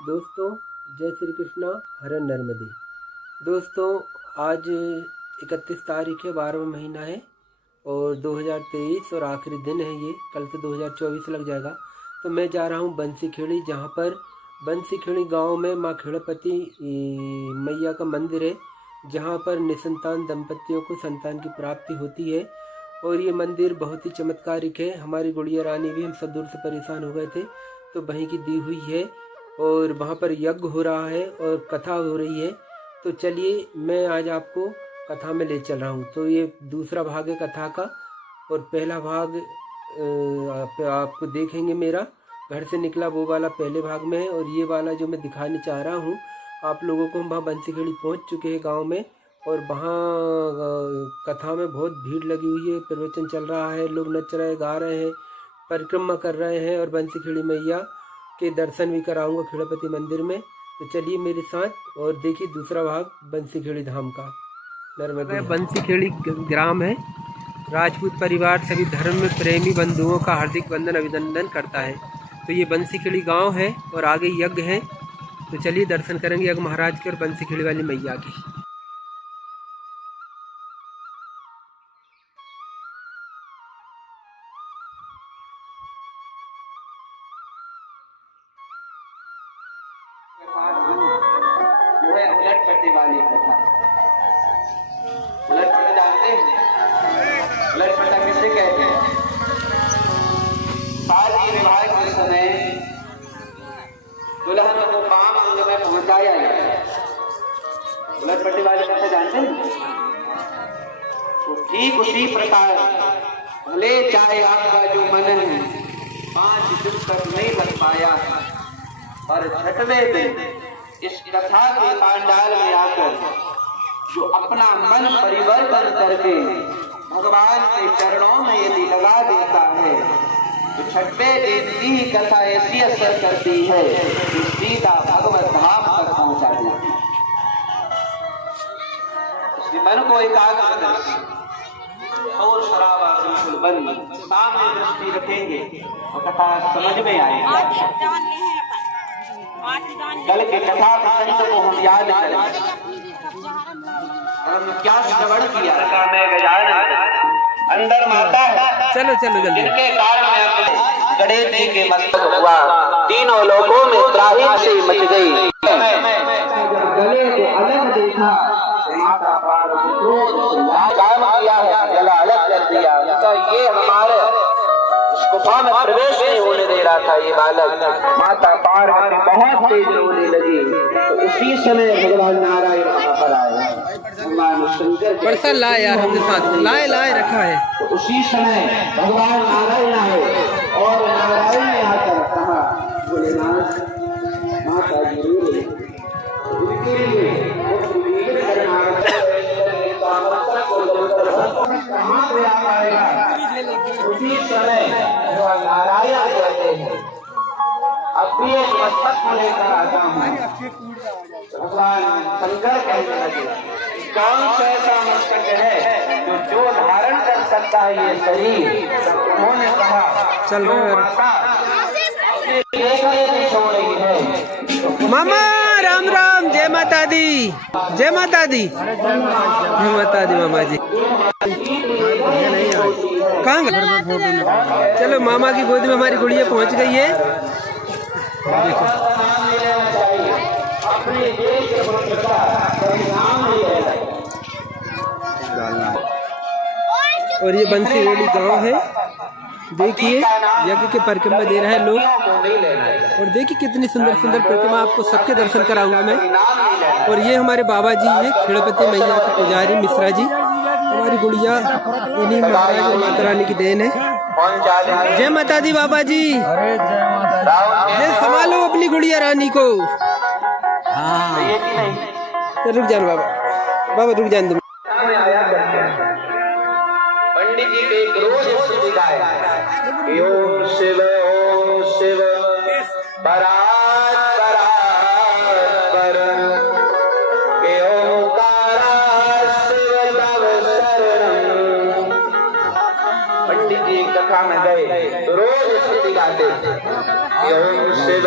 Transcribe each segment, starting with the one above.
दोस्तों जय श्री कृष्णा, हर नर्मदे। दोस्तों आज 31 तारीख है, 12वां महीना है और 2023 और आखिरी दिन है। ये कल से 2024 लग जाएगा। तो मैं जा रहा हूँ बंसीखेड़ी, जहाँ पर बंसीखेड़ी गांव में माँ खेड़पति मैया का मंदिर है, जहाँ पर निसंतान दंपतियों को संतान की प्राप्ति होती है। और ये मंदिर बहुत ही चमत्कारिक है। हमारी गुड़िया रानी भी, हम सब दूर से परेशान हो गए थे तो वहीं की दी हुई है और वहाँ पर यज्ञ हो रहा है और कथा हो रही है। तो चलिए मैं आज आपको कथा में ले चल रहा हूँ। तो ये दूसरा भाग है कथा का और पहला भाग आपको देखेंगे। मेरा घर से निकला वो वाला पहले भाग में है और ये वाला जो मैं दिखाने चाह रहा हूँ आप लोगों को, हम वहाँ बंसीखेड़ी पहुँच चुके हैं गाँव में और वहाँ कथा में बहुत भीड़ लगी हुई है। प्रवचन चल रहा है, लोग नच रहे, गा रहे हैं, परिक्रमा कर रहे हैं और बंसीखेड़ी मैया के दर्शन भी कराऊंगा खेड़पति मंदिर में। तो चलिए मेरे साथ और देखिए दूसरा भाग बंसीखेड़ी धाम का। नर्मदा बंसीखेड़ी ग्राम है। राजपूत परिवार सभी धर्म में प्रेमी बंधुओं का हार्दिक वंदन अभिनंदन करता है। तो ये बंसीखेड़ी गांव है और आगे यज्ञ है। तो चलिए दर्शन करेंगे यज्ञ महाराज के और बंसीखेड़ी वाली मैया के। उलट पट्टी वाली कथा। उलट पट्टा जानते हैं? उलट पट्टा किसे कहते हैं? शादी विवाह के समय दुल्हन को काम अंग में पहुंचाया जाए। उलट पट्टी वाली कथा जानते हैं? तो ठीक उसी प्रकार भले चाहे आपका जो मन है 5 दिन तक नहीं बन पाया, पर छठवें दिन इस कथा के पांडाल में आकर जो अपना मन परिवर्तन करके भगवान के चरणों में यदि लगा देता है तो 6वें दिन की कथा ऐसी असर करती है कि सीधा भगवत धाम तक पहुंचा देती है। इसलिए मन को एकाग्र कर और शराबा बिल्कुल बंद, सामने दृष्टि रखेंगे तो कथा समझ में आएगी। कल के कथा प्रसंग को हम याद करें। हम क्या श्रवण किया? में गजानन अंदर माता है। चलो चलो जल्दी। जिनके कारण में अपने गणेश जी के मस्तक हुआ, तीनों लोगों में त्राही से मच गई। गले को अलग देखा, माता पार्वती काम किया है, गला अलग कर दिया। तो ये हमारे गुफा में प्रवेश नहीं होने दे रहा था ये बालक। माता पार्वती बहुत तेज रोने लगी। तो उसी समय भगवान नारायण वहां पर आए। भगवान शंकर परसा लाए यार, हमने साथ लाए लाए रखा है। तो उसी समय भगवान नारायण आए और नारायण ने आकर कहा, भोलेनाथ माता जरूर उनके लिए कहाँ पे आ पाएगा? उसी समय नारायण कहते हैं, अब भी एक मस्तक को लेकर आता हूँ। भगवान शंकर कहने लगे, कौन सा ऐसा मस्तक है जो धारण कर सकता है ये शरीर? उन्होंने कहा चल सो रही है। मामा राम राम, जय माता दी, जय माता दी, जय माता दी। मामा जी कहाँ गए? चलो मामा की गोद में हमारी गुड़िया पहुंच गई है। देखो और ये बंसीखेड़ी गांव है। देखिए यज्ञ के परिक्रमा दे रहे हैं लोग और देखिए कितनी सुंदर सुंदर प्रतिमा, आपको सबके दर्शन कराऊंगा मैं। और ये हमारे बाबा जी हैं, खेड़पति मैया के पुजारी मिश्रा जी। हमारी गुड़िया इन्हीं महाराज और माता रानी की देन है। जय माता दी बाबा जी, जय संभालो अपनी गुड़िया रानी को। तो रुक जान बाबा, बाबा रुक जान। पंडित जी के रोज ओम शिव परात् पर ओंकारा शिव तव शरणं। पंडित जी कथा में गए तो रोज स्तुति गाते, ओम शिव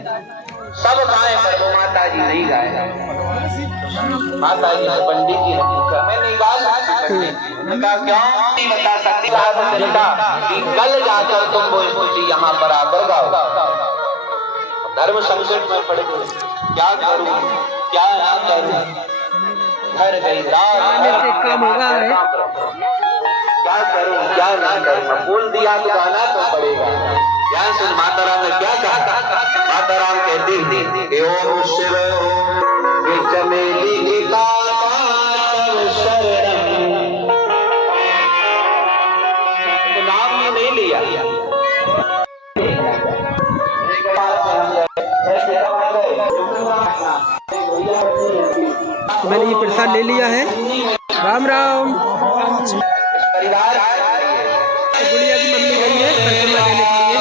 सब गाए पर वो माता जी नहीं गाए। माता जी से पंडित जी ने पूछा, मैं नहीं गा सकती। उनका क्यों नहीं बता सकती? कि कल जाकर तुम वो स्तुति यहाँ पर आकर गाओ। धर्म संकट में पड़ गए, क्या करूं क्या ना करूं, घर गई रात काम होगा है, क्या करूं क्या ना करूं। बोल दिया तो गाना तो पड़ेगा। ध्यान सुन, माता राम ने क्या कहा? माता राम कहती थी, ओम शिव ओम चमेली की शरणम। तो नाम ही नहीं लिया। मैंने ये प्रसाद ले लिया है। राम राम। परिवार गुड़िया की मम्मी गई है परिक्रमा देने के लिए।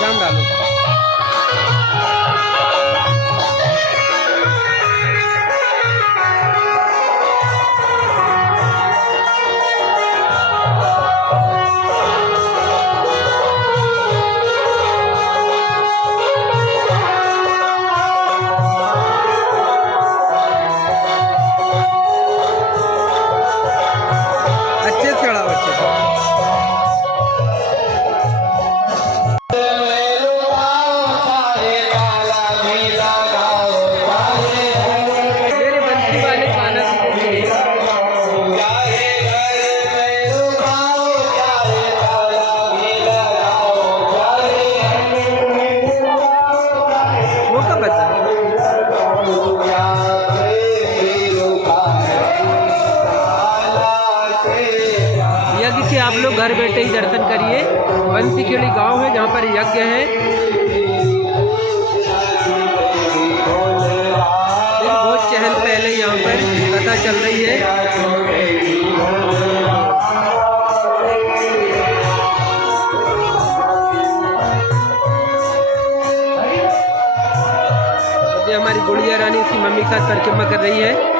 जाम डालो। अच्छे से चढ़ाओ, अच्छे से। मेरे बंसी वाले गाना वो कब बता। यज्ञ के आप लोग घर बैठे ही दर्शन करिए। बंसीखेड़ी गांव है जहाँ पर यज्ञ है। बहुत चहल पहले यहाँ पर कथा चल रही है। ये हमारी गुड़िया रानी इसकी मम्मी के साथ परिक्रमा कर रही है।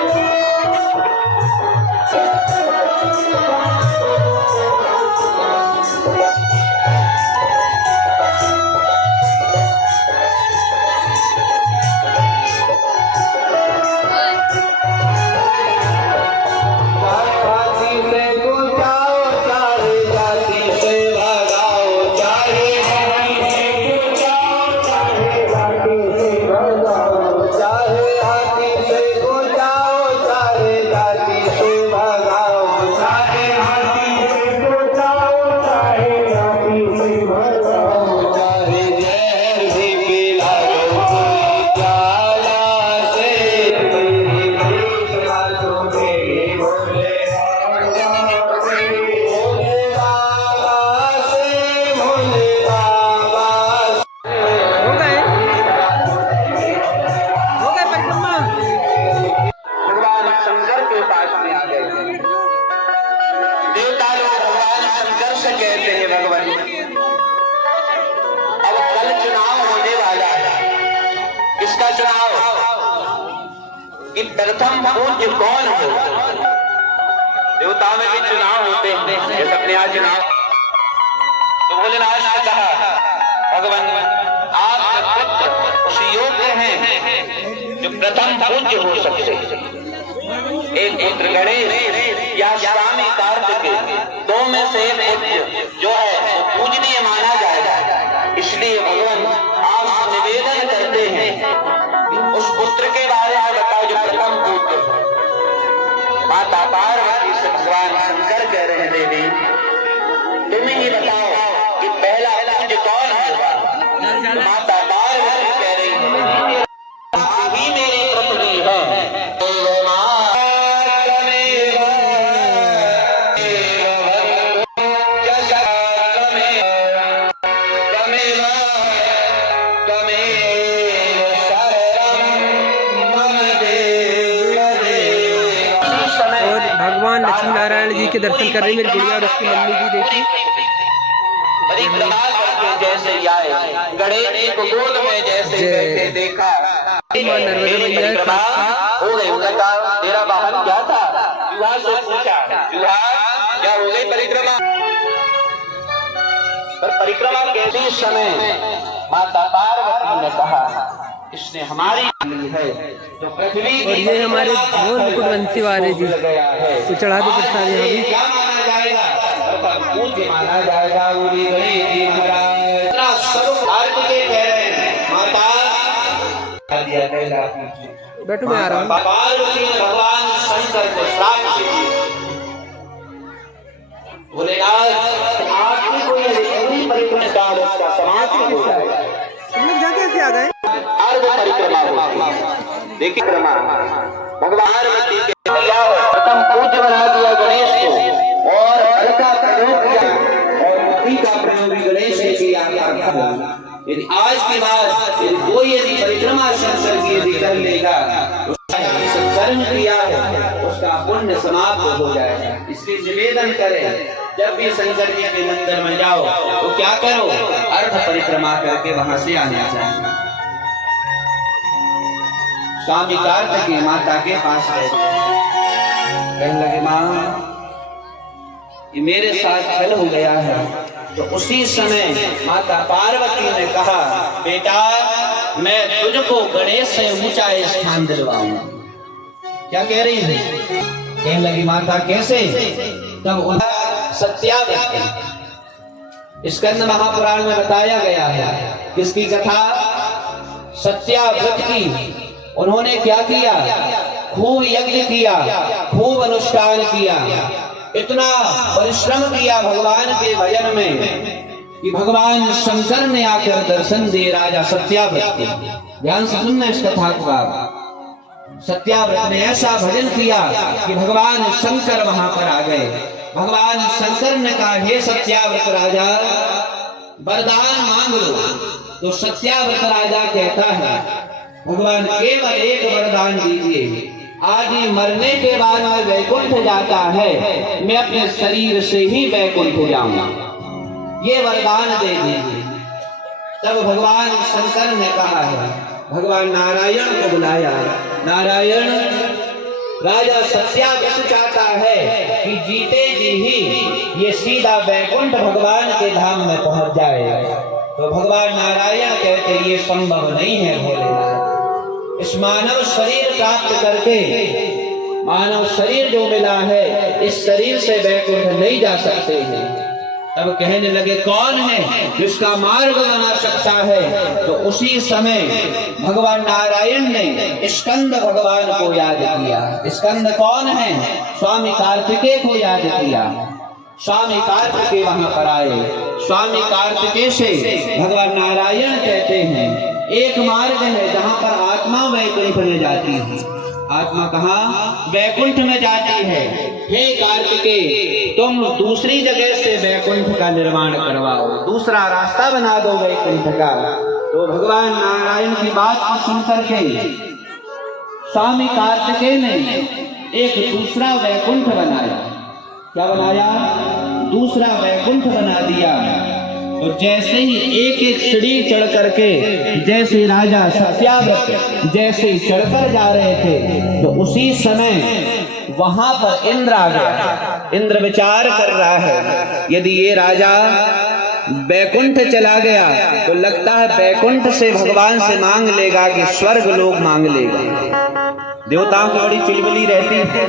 इसका चुनाव कि प्रथम पूज्य कौन हो। देवताओं में भी चुनाव होते हैं, जैसे अपने यहाँ चुनाव। तो भोलेनाथ ने कहा, भगवान आप पुत्र उस योग्य हैं जो प्रथम पूज्य हो सकते हैं। एक पुत्र गणेश या स्वामी कार्तिकेय, दो में से एक पुत्र जो है वो पूजनीय माना जाएगा। इसलिए भगवान आप निवेदन करते हैं उस पुत्र के बारे में बताओ जो प्रथम पुत्र। माता पार्वती से भगवान शंकर कह रहे हैं देवी तुम ही बताओ कि पहला पूज्य कौन होगा। माता पार्वती कह रही है ही मेरी पृथ्वी है। भगवान लक्ष्मी नारायण जी के दर्शन कर रही मेरी गुड़िया और उसकी मम्मी जी। देखिए परिक्रमा करके जैसे आए गणेश को गोद में जैसे बैठे देखा परिक्रमा हो गई। उन्होंने कहा तेरा वाहन क्या था? चूहा से पूछा चूहा क्या हो गई परिक्रमा? पर परिक्रमा कैसे समय माता पार्वती ने कहा इसने हमारी है जो पृथ्वी और ये हमारे और मुकुटवंशी वाले जी तो चढ़ा दो प्रसाद यहाँ भी। क्या माना जाएगा? पूज्य माना जाएगा। गणेश जी महाराज स्वरूप कार्तिकेय कह रहे हैं माता बैठो मैं आ रहा हूँ। पार्वती ने भगवान शंकर को श्राप दिया बोले आपकी कोई पूरी परिक्रमा का उसका समाप्त हो जाएगा। तुम लोग जाके ऐसे आ गए अर्ध परिक्रमा होगी। देखिए परिक्रमा भगवान पार्वती के प्रथम पूज्य बना दिया गणेश को और हल्का प्रयोग किया और मुट्ठी का प्रयोग भी गणेश ने किया। यदि आज के बाद यदि कोई यदि परिक्रमा शंकर की यदि कर लेगा कर्म किया है उसका पुण्य समाप्त हो जाएगा। इसलिए निवेदन करें जब भी शंकर जी के मंदिर में जाओ तो क्या करो अर्ध परिक्रमा करके वहां से आना चाहिए। स्वामी कार्तिकेय माता के पास गए कहने लगे मां ये मेरे साथ छल हो गया है। तो उसी समय माता पार्वती ने कहा बेटा मैं तुझको गणेश से ऊंचा स्थान दिलवाऊंगा। क्या कह रही है? कहने लगी माता कैसे? तब सत्याव्रत स्कंद महापुराण में बताया गया है किसकी कथा? सत्याव्रत की। उन्होंने क्या किया? खूब यज्ञ किया, खूब अनुष्ठान किया, इतना परिश्रम किया भगवान के भजन में कि भगवान शंकर ने आकर दर्शन दे राजा सत्याव्रत को। ध्यान से सुनना इस कथा को आप। सत्याव्रत ने ऐसा भजन किया कि भगवान शंकर वहां पर आ गए। भगवान शंकर ने कहा हे सत्याव्रत राजा वरदान मांग लो। तो सत्याव्रत राजा कहता है भगवान केवल एक वरदान दीजिए, आज ही मरने के बाद में वैकुंठ जाता है मैं अपने शरीर से ही वैकुंठ जाऊंगा, ये वरदान दे दीजिए। तब भगवान शंकर ने कहा है भगवान नारायण को बुलाया। नारायण राजा सत्याव्रत चाहता है कि जीते जी ही ये सीधा वैकुंठ भगवान के धाम में पहुंच जाए। तो भगवान नारायण कहते ये संभव नहीं है भोलेनाथ। इस मानव शरीर प्राप्त करके मानव शरीर जो मिला है इस शरीर से वैकुंठ नहीं जा सकते हैं। तब कहने लगे कौन है जिसका मार्ग बना सकता है? तो उसी समय भगवान नारायण ने स्कंद भगवान को याद किया। स्कंद कौन है? स्वामी कार्तिकेय को याद किया। स्वामी कार्तिकेय वहां पर आए। स्वामी कार्तिकेय से भगवान नारायण कहते हैं एक मार्ग है जहां पर आत्मा वैकुंठ में जाती है। आत्मा कहाँ? वैकुंठ में जाती है। हे कार्तिकेय तुम दूसरी जगह से वैकुंठ का निर्माण करवाओ, दूसरा रास्ता बना दो वैकुंठ का। तो भगवान नारायण की बात को सुनकर के स्वामी कार्तिकेय ने एक दूसरा वैकुंठ बनाया। क्या बनाया? दूसरा वैकुंठ बना दिया। और जैसे ही एक एक सीढ़ी चढ़ करके जैसे राजा सत्याव्रत जैसे चढ़कर जा रहे थे तो उसी समय वहां पर इंद्र आ गया। इंद्र विचार कर रहा है यदि ये राजा बैकुंठ चला गया तो लगता है बैकुंठ से भगवान से मांग लेगा कि स्वर्ग लोग मांग लेगा। देवताओं की बड़ी चुलबुली रहती है।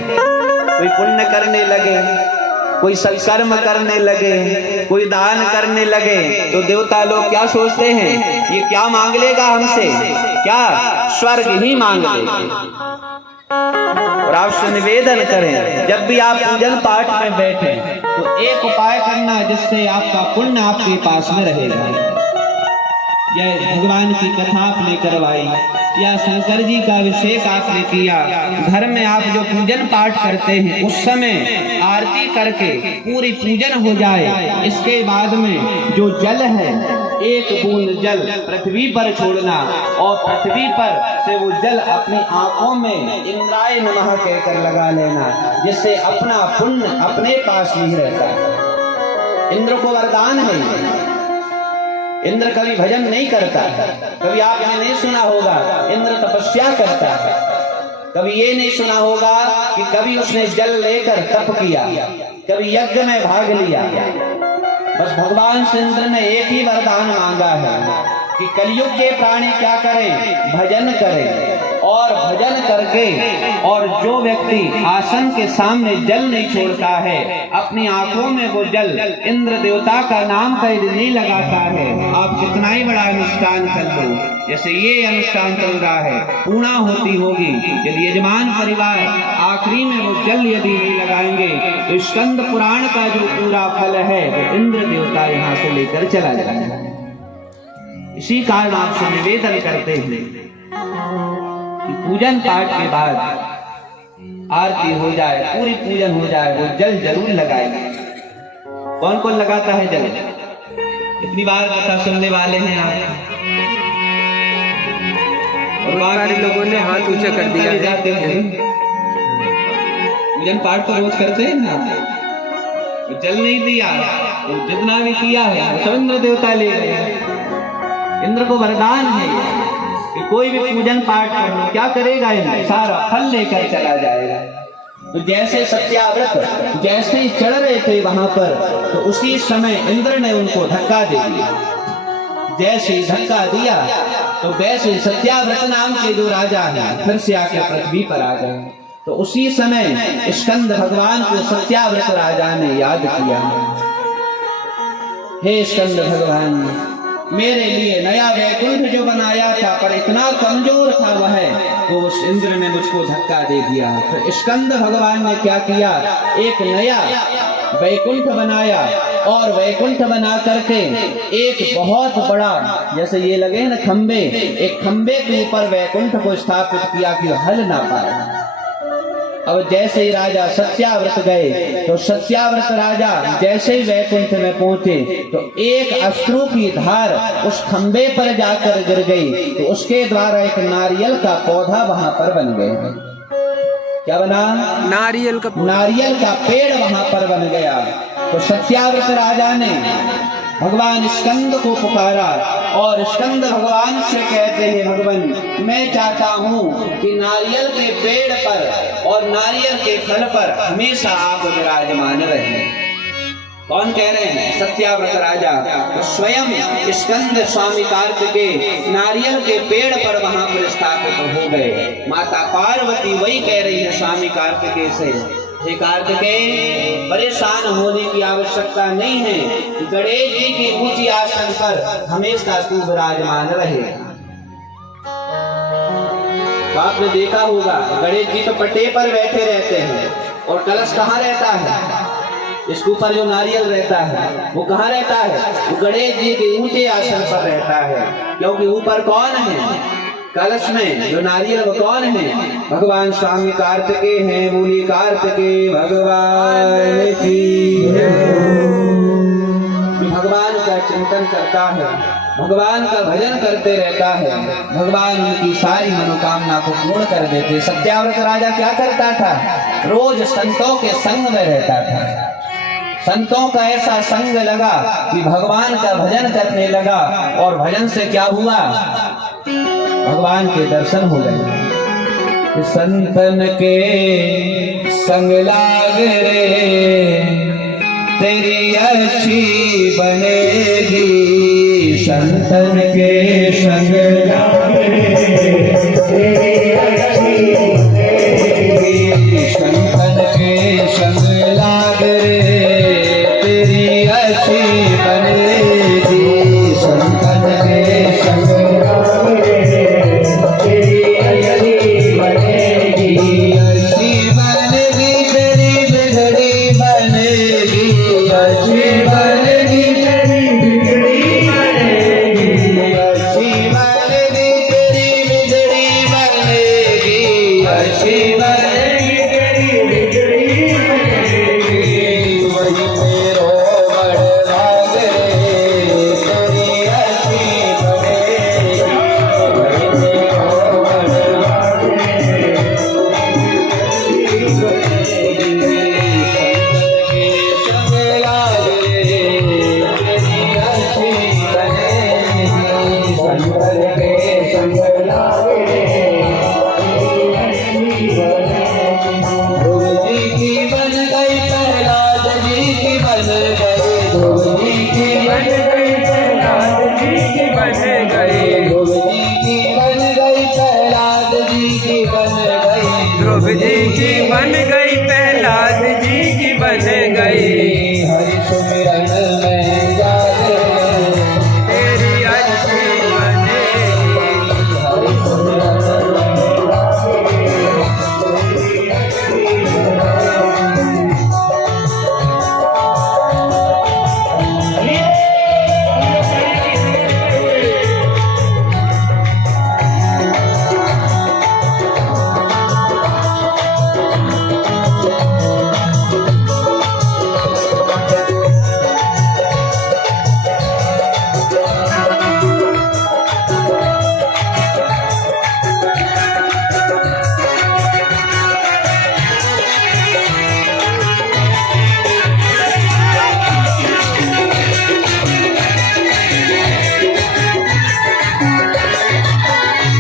कोई पुण्य करने लगे, कोई सत्कर्म करने लगे, कोई दान करने लगे तो देवता लोग क्या सोचते हैं, ये क्या मांग लेगा हमसे, क्या स्वर्ग ही मांग लेगा। और आपसे निवेदन करें, जब भी आप पूजन पाठ में बैठे तो एक उपाय करना जिससे आपका पुण्य आपके पास में रहेगा। यह भगवान की कथा आपने करवाई या शंकर जी का अभिषेक आपने किया, घर में आप जो पूजन पाठ करते हैं उस समय आरती करके पूरी पूजन हो जाए। इसके बाद में जो जल है, एक बूंद जल पृथ्वी पर छोड़ना और पृथ्वी पर से वो जल अपनी आंखों में इंद्राय नमः कहकर लगा लेना, जिससे अपना पुण्य अपने पास ही रहता है। इंद्र को वरदान है। इंद्र कभी भजन नहीं करता, कभी आपने नहीं सुना होगा इंद्र तपस्या करता है, कभी ये नहीं सुना होगा कि कभी उसने जल लेकर तप किया, कभी यज्ञ में भाग लिया। बस भगवान से इंद्र ने एक ही वरदान मांगा है कि कलयुग के प्राणी क्या करें, भजन करें। और भजन करके, और जो व्यक्ति आसन के सामने जल नहीं छोड़ता है, अपनी आंखों में वो जल इंद्र देवता का नाम का यदि नहीं लगाता है, आप कितना ही बड़ा अनुष्ठान कर लो, जैसे ये अनुष्ठान चल रहा है पूर्णा होती होगी। यदि यजमान परिवार आखिरी में वो जल यदि नहीं लगाएंगे तो स्कंद पुराण का जो पूरा फल है वो इंद्र देवता यहाँ से लेकर चला जाएगा। इसी कारण आपसे निवेदन करते हैं कि पूजन पाठ के बाद आरती हो जाए, पूरी पूजन हो जाए, वो जल जरूर लगाएगा। कौन कौन लगाता है जल? कितनी बार कथा सुनने वाले हैं आप? और बाकी लोगों ने हाथ ऊंचा कर दिया जाते हैं। पूजन पाठ तो रोज करते हैं ना, तो जल नहीं दिया तो जितना भी किया है सब इंद्र देवता ले गए। इंद्र को वरदान है कि कोई भी पूजन पाठ कर लो, क्या करेगा इंद्र? सारा फल लेकर चला जाएगा। तो जैसे सत्याव्रत जैसे ही चढ़ रहे थे वहां पर, तो उसी समय इंद्र ने उनको धक्का दे दिया। जैसे ही धक्का दिया तो वैसे सत्याव्रत नाम के जो राजा हैं फिर से आके पृथ्वी पर आ गए। तो उसी समय स्कंद भगवान को सत्याव्रत राजा ने याद किया, हे स्कंद भगवान, मेरे लिए नया वैकुंठ जो बनाया था पर इतना कमजोर था वह, तो उस इंद्र ने मुझको धक्का दे दिया। तो स्कंद भगवान ने क्या किया, एक नया वैकुंठ बनाया, और वैकुंठ बना करके एक बहुत बड़ा, जैसे ये लगे ना खंबे, एक खंबे के ऊपर वैकुंठ को स्थापित किया कि हल ना पाए। अब जैसे ही राजा सत्याव्रत गए तो सत्याव्रत राजा जैसे ही वैकुंठ में पहुंचे तो एक अश्रु की धार उस खंबे पर जाकर गिर गई। तो उसके द्वारा एक नारियल का पौधा वहां पर बन गया। क्या बना? नारियल का पेड़ वहां पर बन गया। तो सत्याव्रत राजा ने भगवान स्कंद को पुकारा और स्कंद भगवान से कहते हैं, भगवान मैं चाहता हूँ कि नारियल के पेड़ पर और नारियल के फल पर हमेशा आप विराजमान रहें। कौन कह रहे हैं? सत्याव्रत राजा। तो स्वयं स्कंद स्वामी कार्तिकेय नारियल के पेड़ पर वहां पर स्थापित हो गए। माता पार्वती वही कह रही है स्वामी कार्तिकेय से, हे कार्तिकेय, परेशान होने की आवश्यकता नहीं है, गणेश जी की ऊंची आसन पर हमेशा तू विराजमान रहे। तो आपने देखा होगा गणेश जी तो पट्टे पर बैठे रहते हैं, और कलश कहाँ रहता है? इसके ऊपर जो नारियल रहता है वो कहाँ रहता है? वो गणेश जी के ऊंचे आसन पर रहता है। क्योंकि ऊपर कौन है? कलश में जो नारियल वो कौन है? भगवान स्वामी कार्तिकेय हैं। बोली कार्तिकेय भगवान की जय। भगवान का चिंतन करता है, भगवान का भजन करते रहता है, भगवान उनकी सारी मनोकामना को पूर्ण कर देते। सत्याव्रत राजा क्या करता था? रोज संतों के संग में रहता था। संतों का ऐसा संग लगा कि भगवान का भजन करने लगा, और भजन से क्या हुआ? भगवान के दर्शन हो गए। संतन के संग लाग रे तेरी अच्छी बनेगी, संतन के संग लाग रे तेरी अच्छी बनेगी, शंकर के संग लाग रे तेरी अच्छी बनेगी, शंकर के संग लाग रे तेरी अच्छी बनेगी, अच्छी बनेगी तेरी बिगड़ी बनेगी, अच्छी बनेगी तेरी बिगड़ी बनेगी, अच्छी बनेगी तेरी बिगड़ी बनेगी, अच्छी बनेगी तेरी बिगड़ी बनेगी, वही मेरो बड़ भाग रे तेरी अच्छी बनेगी, वही मेरो बड़ भाग रे तेरी बनेगी, शंकर के संग लाग रे तेरी अच्छी बनेगी, शंकर के संग लाग रे ध्रुव जी की बन गई प्रहलाद जी की बन गई, ध्रुव जी की बन गई प्रहलाद जी की बन गई, ध्रुव जी की बन गई प्रहलाद जी की बन गई, ध्रुव जी की बन गई प्रहलाद जी की बन गई, हरि सुमिरन में जाग तेरी अच्छी बनेगी, हरि सुमिरन में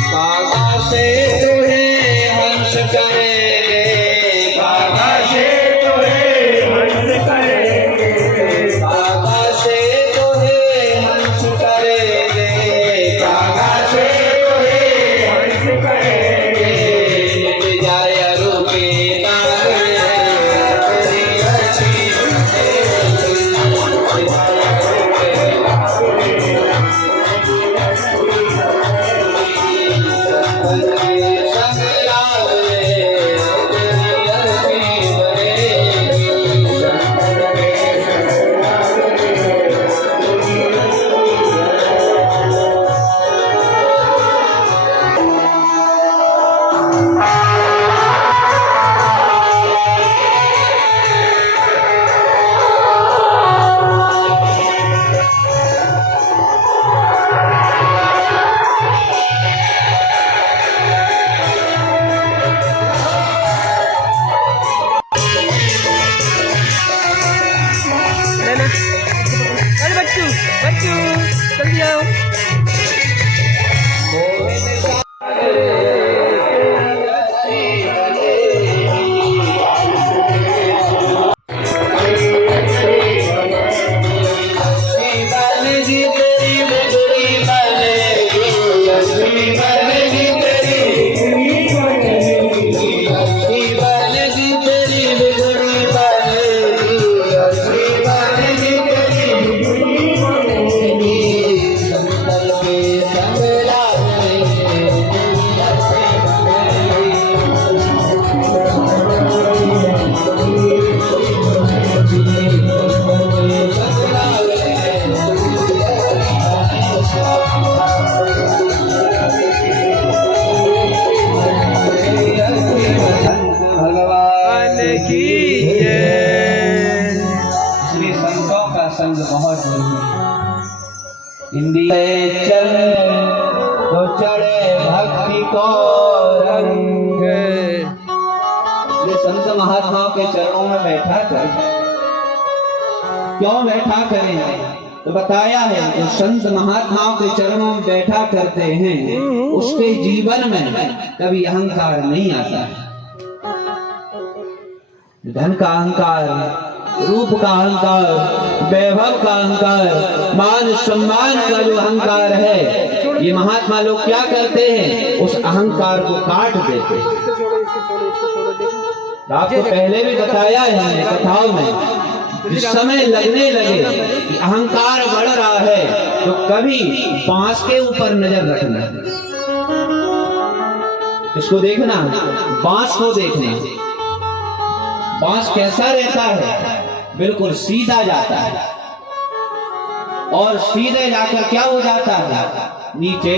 कागा से तुहे हंस करेंगे, कागा से तुहे हंस करेंगे, कागा से तुहे हंस करेंगे, कागा से तुहे हंस करेंगे, मिट जाए रूपे काग रे तेरी अच्छी बनेगी, मिट जाए रूपे काग रे अरे बच्चू बच्चू जल्दी आओ, संग बहुत हिंदी चल तो चढ़े भक्ति को रंग। ये संत महात्माओं के चरणों में बैठा कर क्यों बैठा करें तो बताया है, जो संत महात्माओं के चरणों में बैठा करते हैं उसके जीवन में कभी अहंकार नहीं आता है। धन का अहंकार, रूप का अहंकार, वैभव का अहंकार, मान सम्मान का जो अहंकार है, ये महात्मा लोग क्या करते हैं, उस अहंकार को काट देते हैं। आपको पहले भी बताया है हमने कथाओं में, जिस समय लगने लगे कि अहंकार बढ़ रहा है तो कभी बांस के ऊपर नजर रखना, इसको देखना, बांस को देखना। बांस कैसा रहता है? बिल्कुल सीधा जाता है और सीधे जाकर क्या हो जाता है? नीचे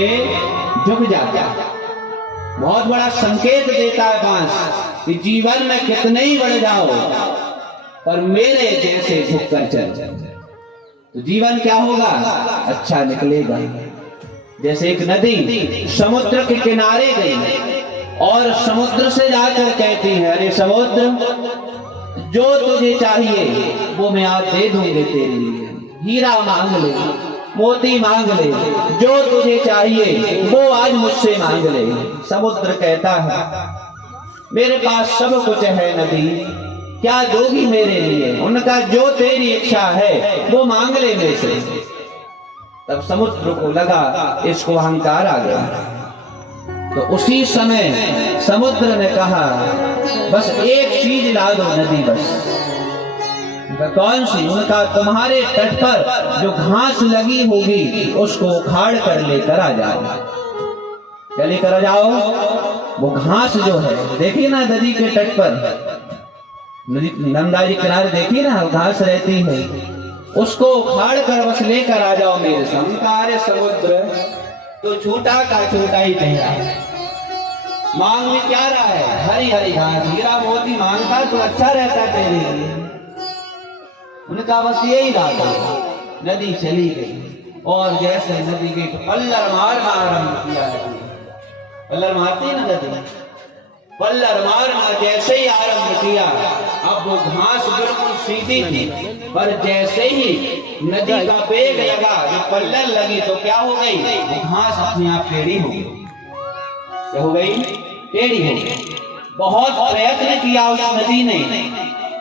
झुक जाता है। बहुत बड़ा संकेत देता है बांस कि जीवन में कितने ही बढ़ जाओ पर मेरे जैसे झुककर चल तो जीवन क्या होगा? अच्छा निकलेगा। जैसे एक नदी समुद्र के किनारे गई और समुद्र से जाकर कहती है, अरे समुद्र, जो तुझे चाहिए वो मैं आज दे दूंगी तेरे लिए। हीरा मांग ले, मोती मांग ले, जो तुझे चाहिए वो आज मुझसे मांग ले। समुद्र कहता है, मेरे पास सब कुछ है नदी, क्या दोगी मेरे लिए? उनका जो तेरी इच्छा है वो मांग ले मेरे से। तब समुद्र को लगा इसको अहंकार आ गया, तो उसी समय समुद्र ने कहा, बस एक चीज ला दो नदी, बस। कौन सी? उनका तुम्हारे तट पर जो घास लगी होगी उसको उखाड़ कर लेकर आ जाओ। क्या लेकर आ जाओ? वो घास जो है, देखिए ना नदी के तट पर, नदी नर्मदा जी किनारे देखिए ना घास रहती है, उसको उखाड़ कर बस लेकर आ जाओ मेरे सामने। समुद्र तो छोटा का छोटा ही कह रहा है, मांग में क्या रहा है? हरी हरी घास, हीरा मोती मांगता तो अच्छा रहता तेरे लिए। उनका बस यही रहा था। नदी चली गई और जैसे नदी के पल्लर मारना आरंभ किया, पल्लर मारती ना नदी, पल्लर मारना जैसे ही आरंभ किया, अब वो घास बिल्कुल सीधी थी, पर जैसे ही नदी का वेग लगा, जो पल्लर लगी तो क्या हो गई? वो घास अपने आप टेढ़ी हो गई। क्या हो गई? टेढ़ी हो गई। बहुत प्रयत्न किया उस नदी ने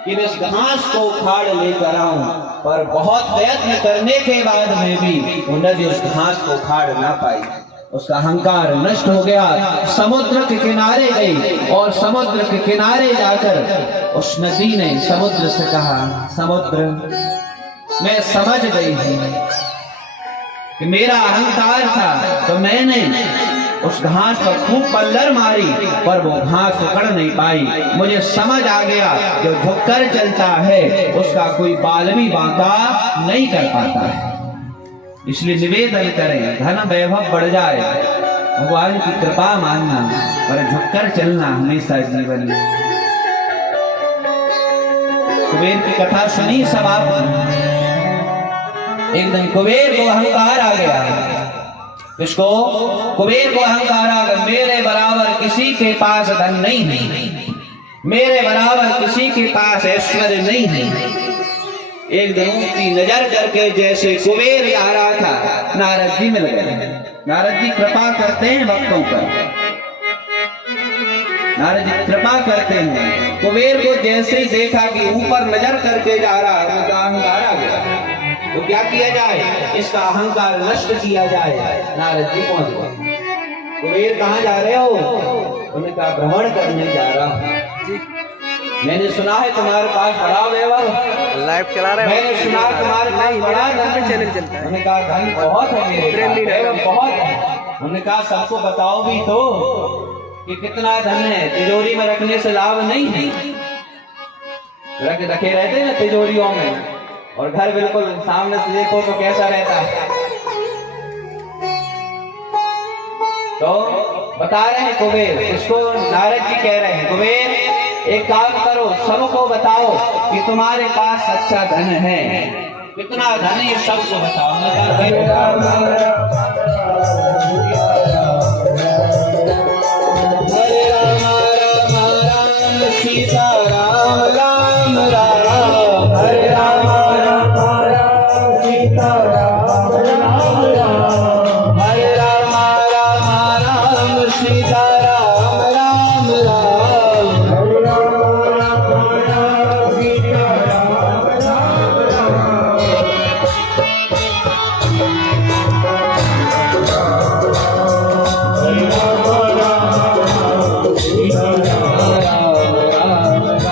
कि मैं इस घास को उखाड़ लेकर आऊं, पर बहुत प्रयत्न करने के बाद में भी वो नदी उस घास को उखाड़ ना पाई। उसका अहंकार नष्ट हो गया। समुद्र के किनारे गई और समुद्र के किनारे जाकर उस नदी ने समुद्र से कहा, समुद्र, मैं समझ गई हूं कि मेरा अहंकार था तो मैंने उस घास पर खूब पल्लर मारी, पर वो घास उखड़ नहीं पाई। मुझे समझ आ गया, जो झुककर चलता है उसका कोई बाल भी बांका नहीं कर पाता है। इसलिए निवेदन करें, धन वैभव बढ़ जाए, भगवान की कृपा मानना, पर झुककर चलना हमेशा जीवन में। कुबेर की कथा सुनी सब आपने। एक दिन कुबेर को अहंकार आ गया। इसको कुबेर को अहंकार आ गया, मेरे बराबर किसी के पास धन नहीं है, मेरे बराबर किसी के पास ऐश्वर्य नहीं है। एक दिन की नजर करके जैसे कुबेर जा रहा था, नारद जी मिल गए। नारद जी कृपा करते हैं भक्तों पर, नारद जी कृपा करते हैं। कुबेर को जैसे ही देखा कि ऊपर नजर करके जा रहा है, उनका अहंकार आ गया। तो क्या किया जाए? इसका अहंकार नष्ट किया जाए। नारद जी पहुंच गए। कुबेर कहाँ जा रहे हो? उन्होंने कहा, भ्रमण करने जा रहा हूँ। मैंने सुना है तुम्हारे पास बड़ा वैभव, लाइव चला रहे हैं। मैंने सुना तुम्हारे पास बड़ा धन, चैनल चलता है। उन्होंने कहा, धन बहुत है मेरे पास, बहुत है। उन्होंने कहा, सबको बताओ भी तो कि कितना धन है। तिजोरी में रखने से लाभ नहीं है। रखे रहते हैं ना तिजोरियों में, और घर बिल्कुल सामने से देखो तो कैसा रहता है। तो बता रहे हैं कुबेर, इसको नारद जी कह रहे हैं, कुबेर एक काम करो, सबको बताओ कि तुम्हारे पास अच्छा धन है। कितना धन है सबको बताओ। हरे राम राम राम सीता राम राम राम, हरे राम राम सीता राम राम राम, हरे राम राम सीता राम राम राम, हरे राम सीता राम राम राम, हरे राम सीता राम राम राम।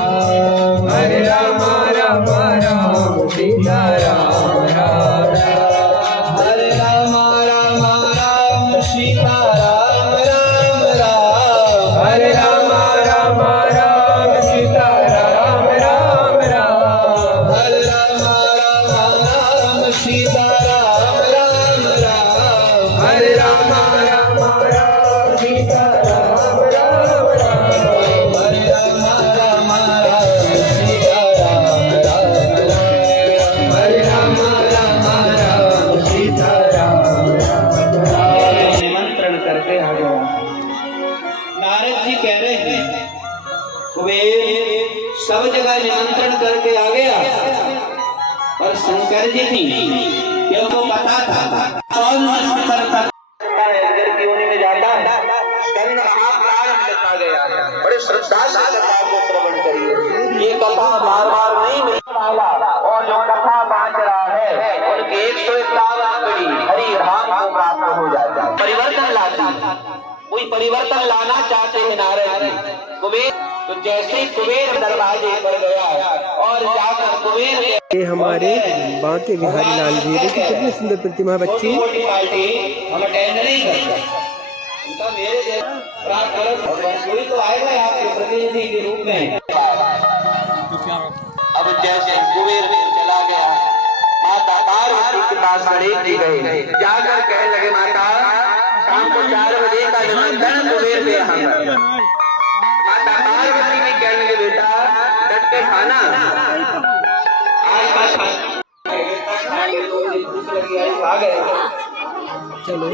जगह निमंत्रण करके आ गया, और शंकर जी थी क्योंकि पता था कौन करता की होने में जाता स्कंद महाप्रारंभ लिखा गया। बड़े श्रद्धा से कथा को श्रवण करिए। ये कथा बार बार नहीं मिलने वाला, और जो कथा बांट रहा है उनके 151 पीढ़ी हरि राम को प्राप्त हो जाता है। परिवर्तन लाती, कोई परिवर्तन लाना चाहते हैं नारद जी। कुबेर तो जैसे कुबेर दरवाजे पर गया और जाकर कुबेर ये हमारे बांके बिहारी लाल जी, देखिए कितनी सुंदर प्रतिमा बच्ची। हम अटेंड नहीं करते, उनका मेरे कोई तो आएगा आपके प्रतिनिधि के रूप में। अब जैसे कुबेर चला गया, माता पार्वती के पास गणेश जी गए, जाकर कहने लगे माता शाम को 4 बजे का निमंत्रण कुबेर पे यहाँ। माता पार्वती भी कहने लगे बेटा डट के खाना, चलो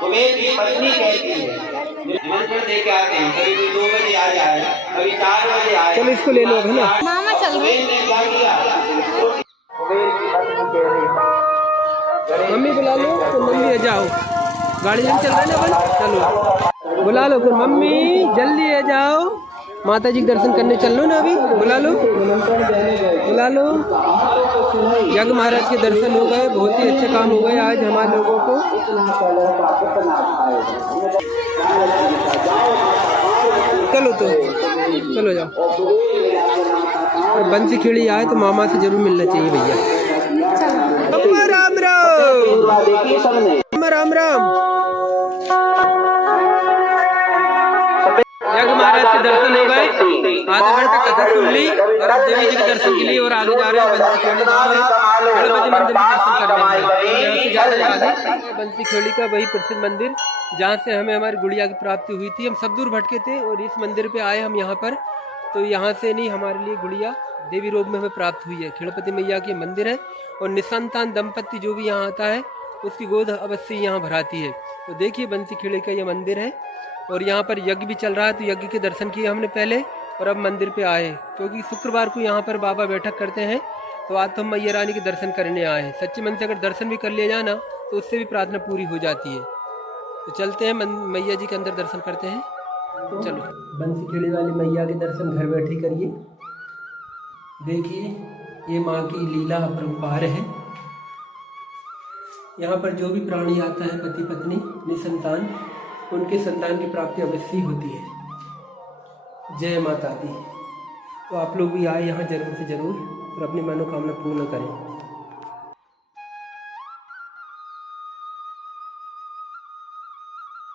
कुबेर की पत्नी कहती है निमंत्रण दे के आते हैं, कभी 2 बजे आ जाए, कभी 4 बजे आए। चलो इसको ले लो अभी ना। मामा चल गए। कुबेर ने क्या किया, कुबेर की पत्नी कह रही मम्मी बुला लो तो मम्मी आ जाओ, गाड़ी जल्दी चल रही है ना भाई, चलो बुला लो फिर मम्मी जल्दी आ जाओ, माता जी के दर्शन करने चल लो ना अभी, बुला लो बुला लो। यज्ञ महाराज के दर्शन हो गए, बहुत ही अच्छे काम हो गए आज हमारे लोगों को। चलो तो चलो जाओ, बंसी खिड़ी आए तो मामा से जरूर मिलना चाहिए भैया। राम राम राम राम। यज्ञ महाराज के दर्शन हो गए, आधा घंटा कथा सुन ली और अब देवी जी के दर्शन के लिए और आगे जा रहे हैं बंसी खेड़ी गणपति मंदिर में दर्शन करने। यहाँ से ज़्यादा आगे बंसी खेड़ी का वही प्रसिद्ध मंदिर जहाँ से हमें हमारी गुड़िया की प्राप्ति हुई थी। हम सब दूर भटके थे और इस मंदिर पे आए हम यहाँ पर, तो यहाँ से नहीं हमारे लिए गुड़िया देवी रूप में हमें प्राप्त हुई है। खेड़पति मैया की मंदिर है और निसंतान दंपत्ति जो भी यहाँ आता है उसकी गोद अवश्य यहाँ भराती है। तो देखिए बंसी खेड़ी का ये मंदिर है और यहाँ पर यज्ञ भी चल रहा है, तो यज्ञ के दर्शन किए हमने पहले और अब मंदिर पे आए क्योंकि शुक्रवार को यहाँ पर बाबा बैठक करते हैं। तो आज तो हम मैया रानी के दर्शन करने आए हैं। सच्चे मन से अगर दर्शन भी कर लिया जाए ना तो उससे भी प्रार्थना पूरी हो जाती है। तो चलते हैं मैया जी के अंदर दर्शन करते हैं। तो चलो बंसी खेड़ी वाली मैया के दर्शन घर बैठे करिए। देखिए ये माँ की लीला अपरंपार है। यहाँ पर जो भी प्राणी आता है पति पत्नी निसंतान, उनके संतान की प्राप्ति अवश्य होती है। जय माता दी। तो आप लोग भी आए यहाँ जरूर से जरूर और अपनी मनोकामना पूर्ण करें।